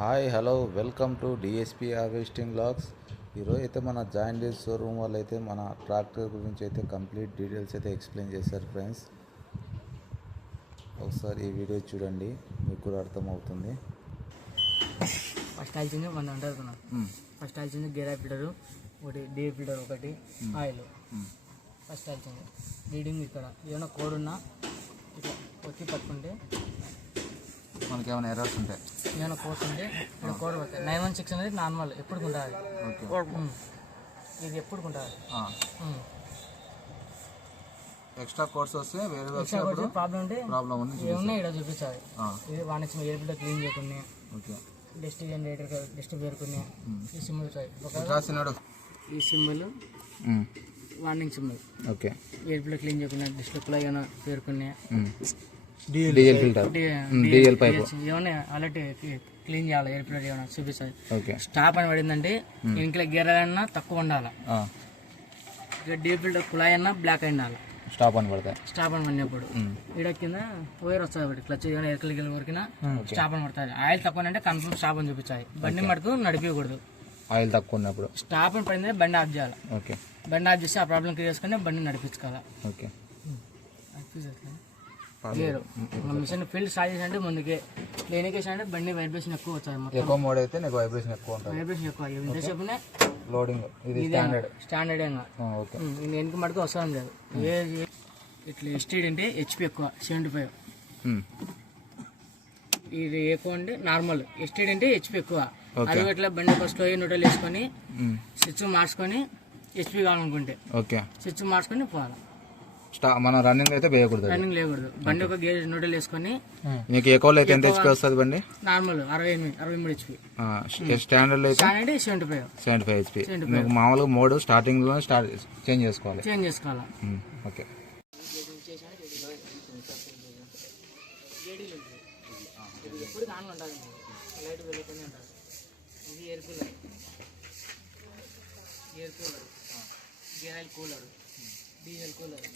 Hi hello welcome to DSP harvesting blogs. ఈరోజు అయితే మన జాయింట్ డీల్ షోరూమ్ వాళ్ళు అయితే మన ట్రాక్టర్ గురించి అయితే కంప్లీట్ డీటెయిల్స్ అయితే ఎక్స్ప్లెయిన్ చేశారు ఫ్రెండ్స్. ఒకసారి ఈ వీడియో చూడండి, మీకు కూడా అర్థమవుతుంది. ఫస్ట్ ఆయిల్ చేంజ్ 100 అంటున్నాను. First oil change gear filter ఒకటి, డీ ఫిల్టర్ ఒకటి, oil. First oil change reading ఇక్కడ ఏమైనా కోడ్ ఉన్నా ఇట్లా వచ్చి పట్టుకుంటే మనకి ఏమైనా ఎర్రర్స్ ఉంటాయి, ఏమైనా కోర్స్ ఉంటే ఇక్కడ కోడ్ పడతాయి. 916 అనేది నార్మల్ ఎప్పుడు ఉంటుంది, ఇది ఎప్పుడు ఉంటుంది. ఎక్స్ట్రా కోర్స్ వస్తే వేరే ప్రాబ్లం ఉంటే ఏమన్నా ఇక్కడ చూపించాలి. ఇది వాణిజ్యం ఎయిర్ ఫిల్టర్ క్లీన్ చేయకుండా, డస్ట్ జనరేటర్ డస్ట్ పేరుకునే ఈ సిమ్ములు ఈ సిమ్ములు వార్నింగ్ సిమ్ములు. ఓకే, ఎయిర్ ఫిల్టర్ క్లీన్ చేయకుండా డస్ట్ కూడా ఏమైనా పేరుకునే, డిఎల్ ఫిల్టర్ డిఎల్ పైప్ ఏమైనా అలాంటి క్లీన్ చేయాలి. ఎయిర్ ఫిల్టర్ ఏమైనా చూపిస్తుంది. స్టాప్ అని పడిందంటే ఇంట్లో గేర్ అన్నా తక్కువ ఉండాలి. డిఎల్ ఫిల్టర్ కుళాయి అన్నా బ్లాక్ అయి ఉండాలి. స్టాప్ అని పడతాయి. స్టాప్ అని పడినప్పుడు ఇక్కడ కింద వైర్ వస్తుంది ఒకటి, క్లచ్ ఏమైనా ఎరకలిగిల వరకునా స్టాప్ అని పడుతుంది. ఆయిల్ తక్కువ అంటే కన్ఫర్మ్ స్టాప్ అని చూపించాలి. బండి మటుకు నడిపించకూడదు. ఆయిల్ తక్కువ ఉన్నప్పుడు స్టాప్ అని పడింది బండి ఆఫ్ చేయాలి. ఓకే, బండి ఆఫ్ చేసి ఆ ప్రాబ్లం క్లియర్ చేసుకుని బండి నడిపించుకోవాలి. Okay, clear. Machine field start చేసి అంటే ముందుకే లేనికేషన్ అంటే బండి వైబ్రేషన్ ఎక్కువ వచ్చాయి. ఎక్కువ మోడ్ అయితే నీకు వైబ్రేషన్ ఎక్కువ ఉంటుంది. వైబ్రేషన్ ఎక్కువ ఇంతసేపు లోడింగ్ ఇది స్టాండర్డ్ వెనక మటుకు అవసరం లేదు. ఇట్లా ఎస్టీడ్ అంటే హెచ్పి ఎక్కువ 75, ఇది ఎక్కువ అంటే నార్మల్. ఎస్టీడ్ అంటే హెచ్పి ఎక్కువ. అది ఇట్లా బండి ఫస్ట్ న్యూట్రల్ వేసుకొని స్విచ్ మార్చుకొని హెచ్పి కావాలనుకుంటే స్విచ్ మార్చుకొని పోవాలి. మన రన్నింగ్ అయితే వేయకూడదు, రన్నింగ్ లేకూడదు. బండి ఒక గేర్ న్యూట్రల్ వేసుకొని నీకు ఎక్కువ అయితే ఎంత హెచ్పి వస్తుంది బండి? Normal 63 HP. స్టాండర్డ్ అయితే 75 హెచ్పి. నీకు మామూలుగా మోడ్ స్టార్టింగ్ లో చేంజ్ చేసుకోవాలి. ఓకే, ఎప్పుడు దానిలో ఉంటుంది, లైట్ వెలుగుతూనే ఉంటుంది. ఇది air cooler, gear oil cooler, diesel cooler,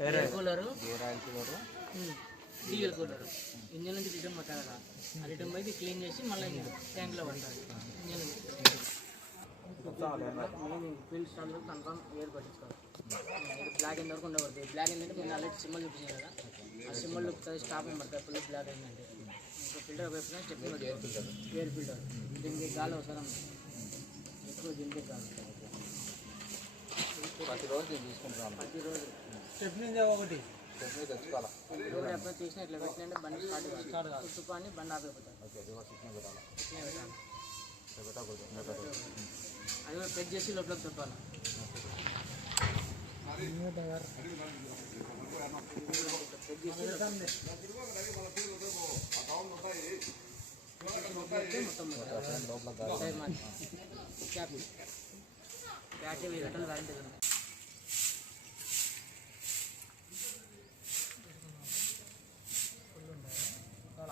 air cooler, diesel cooler. Engine నుంచి రిటర్న్ పట్టాలి కదా, ఆ రిటర్న్ పోయి క్లీన్ చేసి మళ్ళీ ట్యాంక్లో పట్టాలి. ఇంజన్ ఫీల్డ్ స్టార్ట్లో కన్ఫర్మ్ ఎయిర్ పట్టించుకోవాలి. బ్లాక్ అయిన వరకు ఉండకూడదు. బ్లాక్ ఏంటంటే నేను ఆల్రెడీ సింబల్ చూపించాను కదా, ఆ సింబల్ స్టాప్ అని పడతాయి. ఫుల్ బ్లాక్ అయిందంటే ఇంకా ఫిల్టర్ వేసుకుని స్టెప్ ఎయిర్ ఫిల్టర్. దీనికి గాలి అవసరం ఎక్కువ, దీనికి గాలి ప్రతిరోజు తీసుకుంటున్నాను. ప్రతిరోజు స్టెప్ నుంచి ఒకటి తెచ్చుకోవాలి. ఎప్పుడైనా తీసినా ఇట్లా పెట్టినంటే బండి స్టార్ట్ కాదు, తుపాన్ని బండి ఆగిపోతుంది. అది కూడా ప్రెస్ చేసి లోపలికి తిప్పాలి.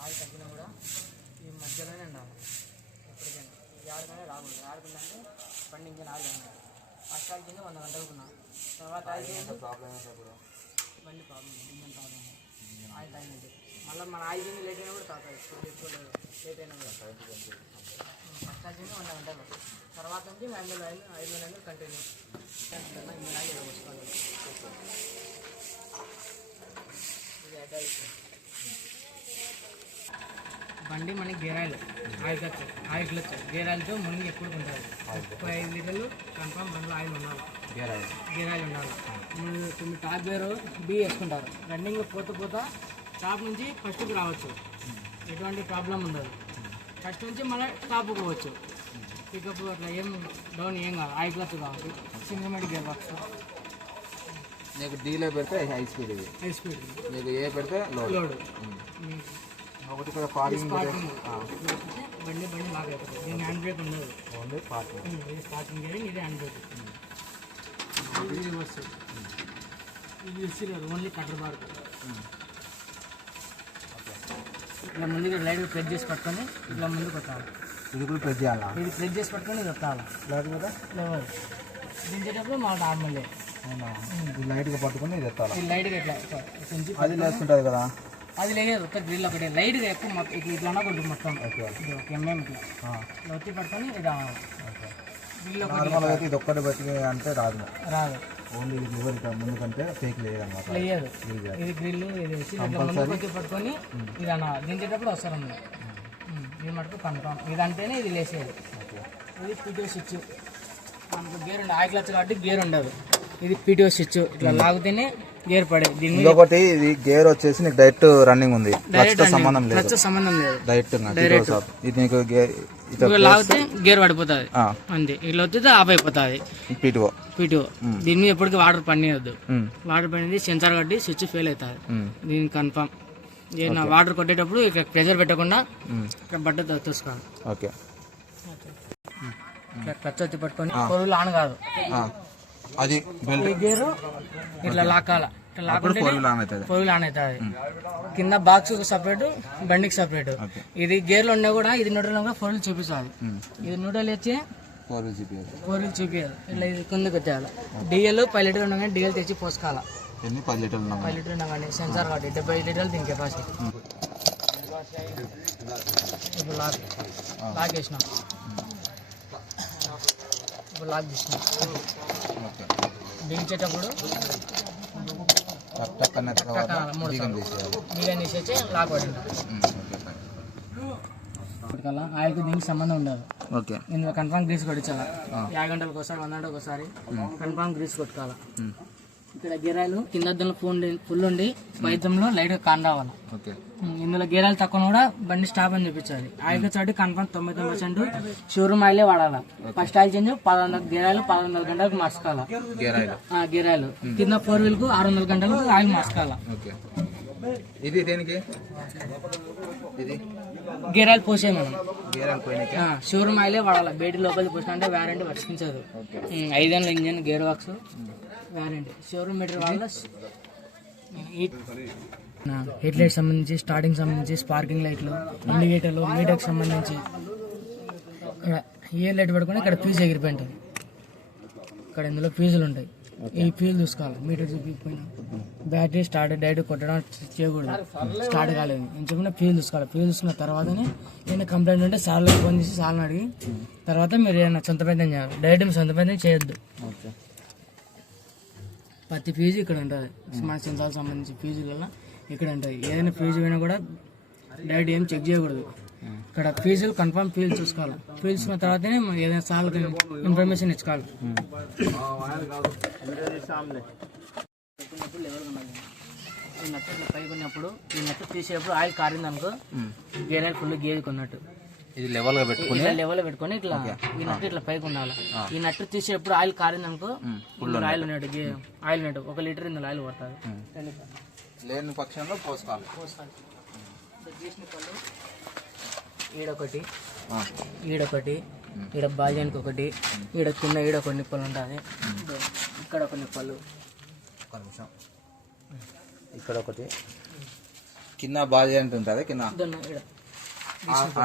ఆయిల్ తగ్గినా కూడా ఈ మధ్యలోనే ఉండాలి. ఎప్పటికైనా ఆడుకునే రాకూడదు. ఆడుకుందంటే బండి ఇంజన్ ఆయిల్ అన్నాడు. ఫస్ట్ ఆయిల్ చేసి 100 గంటలు అనుకున్నాం. తర్వాత ఆయిల్ చేసి బండి problem, engine problem, oil time ఉంది. మళ్ళీ మన ఆయిల్ చేసి లేట్ అయినా కూడా తాగుతుంది. ఎక్కువ లేట్ అయినా కూడా ఫస్ట్ ఆయిల్ చేసి 100 గంటలు. తర్వాత నుంచి 500 కంటిన్యూ ఇంజన్ ఆయిల్ వస్తుంది. ఇది అడ్డాయిల్ బండి మనకి గేర్ ఆయిల్ క్లచ్ గేర్ ఆయిల్తో ముందు ఎప్పుడు ఉంటుంది. 5 లీటర్లు కన్ఫర్మ్ బండిలో ఆయిల్ ఉండాలి. గేర్ ఆయిల్ ఉండాలి. కొన్ని టాప్ గేర్ బి వేసుకుంటారు. రన్నింగ్ పోతా టాప్ నుంచి ఫస్ట్కి రావచ్చు, ఎటువంటి ప్రాబ్లం ఉండదు. ఫస్ట్ నుంచి మళ్ళీ టాప్కి పోవచ్చు. పికప్ అట్లా ఏం డౌన్ ఏం కాదు. ఆయిల్ క్లచ్ కావాలి. Single gear box. నీకు డీలో పెడితే హై స్పీడ్, నీకు ఏ పెడితే లోడ్. ఒకటి ఇక్కడ పార్కింగ్ బండి లాక్ అయిపోతుంది. దీనికి హ్యాండ్ బ్రేక్ ఉండదు, ఓన్లీ పార్కింగ్. ఇది పార్కింగ్ గేరింగ్, ఇది హ్యాండ్ బ్రేక్. ఇది రివర్స్, ఇది ఇస్తారు ఓన్లీ కటర్ బార్. ఇట్లా ముందుగా లైట్ ప్రెస్ చేసి పట్టుకొని ఇట్లా ముందు కొట్టాలి. ఇది కూడా ప్రెస్ చేయాలా? ఇది ప్రెస్ చేసి పట్టుకొని ఇది కొట్టాలి. లేకపోతే దించేటప్పుడు మా నార్మల్ లైట్గా పట్టుకుని ఇది ఎత్తాలి. ఇది లైట్గా ఇట్లా కొంచెం అది లేస్తుంటుంది కదా, అది లేదు ఒక గ్రిల్ ఒకటి లైట్గా ఎక్కువ మొత్తం ఇట్లా ఇట్లా కొడుతుంది మొత్తం ఇది ఒక ఎంఎం ఇట్లా ఇట్లా వచ్చి పట్టుకొని ఇది గ్రిల్ ఒకటి నార్మల్గా అయితే ఇది ఒక్కటి బట్టి అంటే రాదు, రాదు. ఓన్లీ ఇది లివర్ ఇక్కడ ముందు కంటే ఫేక్ లేదు అనమాట. లేదు ఇది గ్రిల్ ఇది వచ్చి ఇట్లా ముందుకు వచ్చి పట్టుకొని ఇది అన్న దించేటప్పుడు వస్తారు అన్నమాట. ఇది మటుకు కన్ఫామ్ ఇది అంటేనే ఇది లేసేది. ఇది పీటీఓ స్విచ్, మనకు గేర్ ఉండదు ఆయి క్లచ్ కాబట్టి గేర్ ఉండదు. ఇది పీటీఓ స్విచ్ ఇట్లా లాగితేనే గేర్ పడేది. దీన్ని ఇంకొకటి ఇది గేర్ వచ్చేసి నీకు డైరెక్ట్ రన్నింగ్ ఉంది, డైరెక్ట్ సంబంధం లేదు, క్లచ్ సంబంధం లేదు. డైరెక్ట్ ఇది నీకు లాగితే గేర్ పడిపోతుంది అంతే. ఇట్లా వచ్చేది ఆఫ్ అయిపోతుంది పీటీఓ. దీని మీద ఎప్పటికీ వాటర్ పనియద్దు. వాటర్ పడింది సెన్సార్ కట్టి స్విచ్ ఫెయిల్ అవుతుంది. దీని కన్ఫామ్ ఏదైనా వాటర్ కొట్టేటప్పుడు ఇక్కడ ప్రెజర్ పెట్టకుండా ఇక్కడ బట్ట చూసుకోవాలి. ఓకే, ఇట్లా క్లచ్ వచ్చి పట్టుకొని పొరుగు ఆన్ కాదు, అది ఈ గేరు ఇట్లా లాకాల. ఇట్లా లాక్కుంటే పొరుగు ఆన్ అవుతుంది. కింద బాక్స్ సపరేట్, బండికి సపరేట్. ఇది గేర్లో ఉన్నా కూడా ఇది న్యూట్రల్ పొరుగు చూపించాలి. ఇది న్యూట్రల్ వచ్చి పొరుగు చూపించాలి. ఇట్లా ఇది కిందకి వచ్చేయాలి. డిఎల్ 10 లీటర్లు ఉన్నా కానీ డిఎల్ తెచ్చి పోసుకోవాలి. 10 లీటర్లు 10 లీటర్లు ఉన్నా కానీ సెన్సార్ కాబట్టి 75 లీటర్లు దీని కెపాసిటీ. ఇప్పుడు లాక్ వేసిన, ఇప్పుడు లాక్ తీసిన. దించేటప్పుడు బియ్యం తీసేసి లాక్ పడింది. ఆయిల్కి దీనికి సంబంధం ఉండదు. ఓకే, ఇందులో కన్ఫామ్ గ్రీస్ కొట్టించాలి. 50 గంటలకు ఒకసారి 100 గంటలకు ఒకసారి కన్ఫామ్ గ్రీస్ కొట్టుకోవాలి. ఇక్కడ గేరాలు కింద ఫుల్ ఉండి వైద్యంలో లైట్గా కాన్ రావాలి. ఇందులో గేరాలు తక్కువ కూడా బండి స్టాప్ అని చూపించాలి. ఆయిల్ చాటి కన్ఫామ్ 99% షోరూమ్ ఆయిలే వాడాలి. ఫస్ట్ ఆయిల్ చేంజ్ 1100 గేరాలు 1100 గంటలకు మార్చుకోవాలి. గేరాలు కింద 4 వీల్ కు 600 గంటలకు ఆయిల్ మార్చుకోవాలి. ఇది దేనికి? ఇది గేరాలు పోసే మనం షోరూమ్ ఆయిలే వాడాలి. బయట లోపలికి పోసినా అంటే వ్యారంటీ వర్తించదు. 5 ఏళ్ళ engine gear box warranty. Showroom meter వాళ్ళ హెడ్ లైట్ సంబంధించి, స్టార్టింగ్ సంబంధించి, స్పార్కింగ్ లైట్లు, ఇండికేటర్లు, మీటర్కి సంబంధించి ఇక్కడ ఏ లైట్ పెట్టుకుని ఇక్కడ ఫీజు ఎగిరిపోయి ఉంటుంది. ఇక్కడ ఇందులో ఫీజులు ఉంటాయి. ఈ ఫీజు చూసుకోవాలి. మీటర్ చూపించకపోయినా బ్యాటరీ స్టార్ట్ డైరెక్ట్ కొట్టడం చేయకూడదు. స్టార్ట్ కాలేదు ఎంచుకున్న ఫీజు చూసుకోవాలి. ఫీజు చూసుకున్న తర్వాతనే ఏదైనా కంప్లైంట్ ఉంటే సార్లు ఫోన్ చేసి సార్ని అడిగి తర్వాత మీరు ఏదైనా సొంత ప్రయత్నం చేయాలి. డైరెక్ట్ మీరు సొంత ప్రయత్నం చేయొద్దు. ప్రతి ఫీజు ఇక్కడ ఉంటుంది. స్మార్ట్ సెన్సార్కి సంబంధించి ఫీజులలో ఇక్కడ ఉంటుంది. ఏదైనా ఫీజు పోయినా కూడా డైరెక్ట్ ఏం చెక్ చేయకూడదు. ఇక్కడ ఫీజులు కన్ఫర్మ్ ఫీజు చూసుకోవాలి. ఫీజు చూసుకున్న తర్వాతనే ఏదైనా సార్లకి ఇన్ఫర్మేషన్ ఇచ్చుకోవాలి. ఈ నట్టు ఇట్లా పైకి ఉన్నప్పుడు ఈ నట్టు తీసేటప్పుడు ఆయిల్ కారింది అనుకో గేర్ ఆయిల్ ఫుల్ గేజ్ కొన్నట్టు ఇది లెవెల్ గా పెట్టుకుని పెట్టుకొని ఇట్లా ఈ నట్టు ఇట్లా పైకి ఉండాలి. ఈ నట్టు తీసేటప్పుడు ఆయిల్ కారింది అనుకో ఇందులో ఆయిల్ ఉన్నట్టు ఆయిల్ ఉన్నట్టు 1 లీటర్ ఇందులో ఆయిల్ పడుతుంది. లేని పక్షంలో పోసుకోవాలి. ఈడొకటి ఈడొకటి ఈడ బాల్యానికి ఒకటి ఈడ కింద ఈడ ఒక నిప్పలు ఉంటుంది. ఇక్కడ ఒక నిప్పలు, ఒక నిమిషం, ఇక్కడ ఒకటి కింద బాగా ఉంటుంది. కింద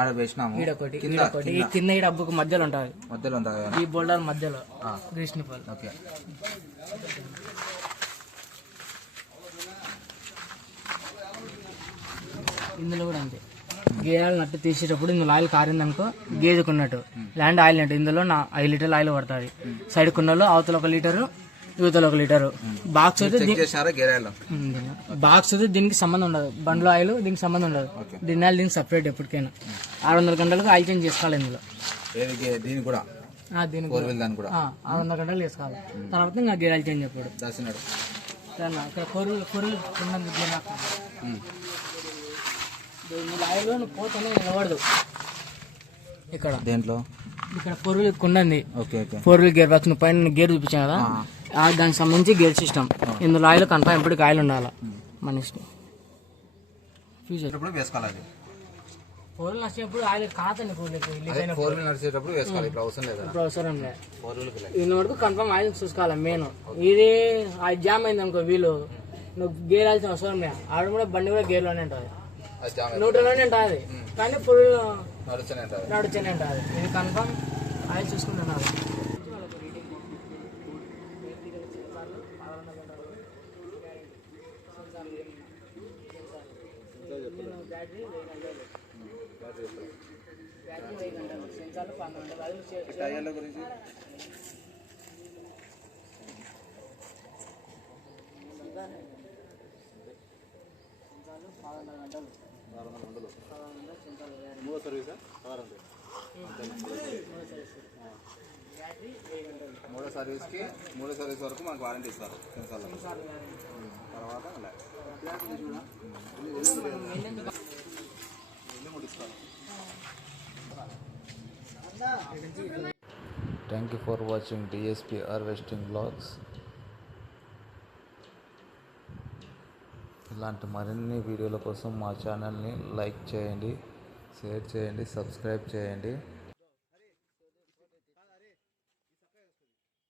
ఆడ వేసినాము. ఈడొకటి ఈడొకటి ఈ కింద ఈడ అబ్బుకు మధ్యలో ఉంటుంది. ఈ బోల్డర్ మధ్యలో గ్రీస్ నిప్పలు. ఓకే, ఇందులో కూడా అంతే. గేరాలు నట్టు తీసేటప్పుడు ఇందులో ఆయిల్ కారింది అనుకో గేజ్ కొన్నట్టు ల్యాండ్ ఆయిల్ నట్టు ఇందులో 5 లీటర్లు ఆయిల్ పడుతుంది. సైడ్ కున్నలో అవతల 1 లీటరు యువతల 1 లీటరు. బాక్స్ అయితే దీనికి సంబంధం ఉండదు. బండ్లో ఆయిల్ దీనికి సంబంధం ఉండదు. దీని ఆయిల్ దీనికి సపరేట్. ఎప్పటికైనా 600 గంటలకు ఆయిల్ చేంజ్ చేసుకోవాలి. ఇందులో దీనికి కూడా 600 గంటలు చేసుకోవాలి. తర్వాత ఇంకా గేర్ ఆయిల్ చేంజ్ చెప్పాడు. ఇక్కడ కొరువులు ఆయిల్ పోతేనే నిలబడదు. ఇక్కడ దేంట్లో ఇక్కడ 4 వీల్ కుండంది. 4 వీల్ గేర్ బాక్స్ పైన గేర్ చూపించాను కదా, దానికి సంబంధించి గేర్ సిస్టమ్. ఇందులో ఆయిల్ కన్ఫర్మ్ ఎప్పటికి ఆయిల్ ఉండాలి. మన ఇష్టం. ఫ్యూచర్ వేసుకోవాలి. 4 వీల్ నడిచేటప్పుడు ఆయిల్ కాదండి. 4 వీల్ నడిచేటప్పుడు వేసుకోవాలి. ఇప్పుడు అవసరం లేదు. దీని వరకు కన్ఫర్మ్ ఆయిల్ చూసుకోవాలి. మెయిన్ ఇది జామ్ అయింది అనుకో వీలు నువ్వు గేర్ ఆల్సిన అవసరం లేదు. ఆడ కూడా బండి కూడా గేర్లోనే ఉంటుంది, న్యూట్రల్లోనే ఉంటుంది. కానీ ఫుల్ నడుస్తూనే ఉంటుంది. ఇది కన్ఫర్మ్ ఆయిల్ చూసుకుంటున్నారు. ఇంజిన్ బ్యాటరీ 1000 గంటలు, బ్యాటరీ 1000 గంటలు, సెన్సార్లు 12 గంటలు. అది టైర్ల గురించి సెన్సార్లు 16 గంటలు, 600 గంటలు. 16 గంటలు సెన్సార్లు వేయాలి. మూడో సర్వీసా 600. బ్యాటరీ 1000 గంటలు, మూడో సర్వీస్ వరకు మనకు వారంటీ ఇస్తారు సెన్సార్లో. సెన్సార్లు వేయాలి. తర్వాత ముడిస్తారు. Thank you for watching DSP harvesting blogs. ఇలాంటి మరిన్ని వీడియోల కోసం మా ఛానల్ని లైక్ చేయండి, షేర్ చేయండి, సబ్స్క్రైబ్ చేయండి.